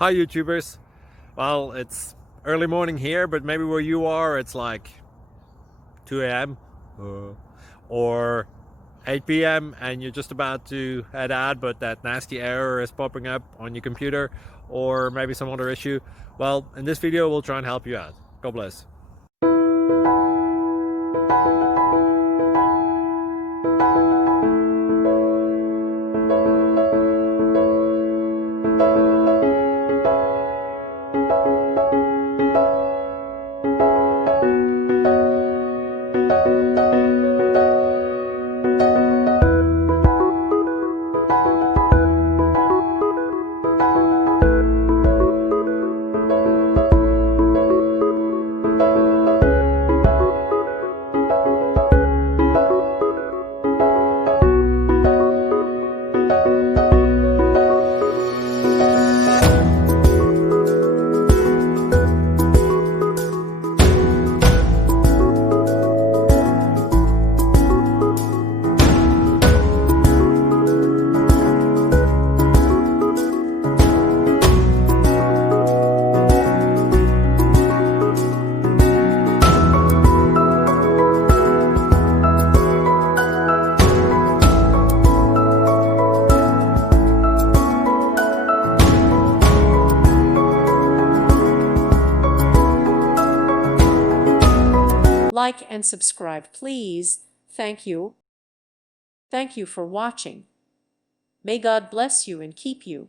Hi YouTubers. Well, it's early morning here, but maybe where you are it's like 2 a.m. or 8 p.m. and you're just about to head out, but that nasty error is popping up on your computer, or maybe some other issue. Well, in this video we'll try and help you out. God bless. Like and subscribe, please. Thank you. Thank you for watching. May God bless you and keep you.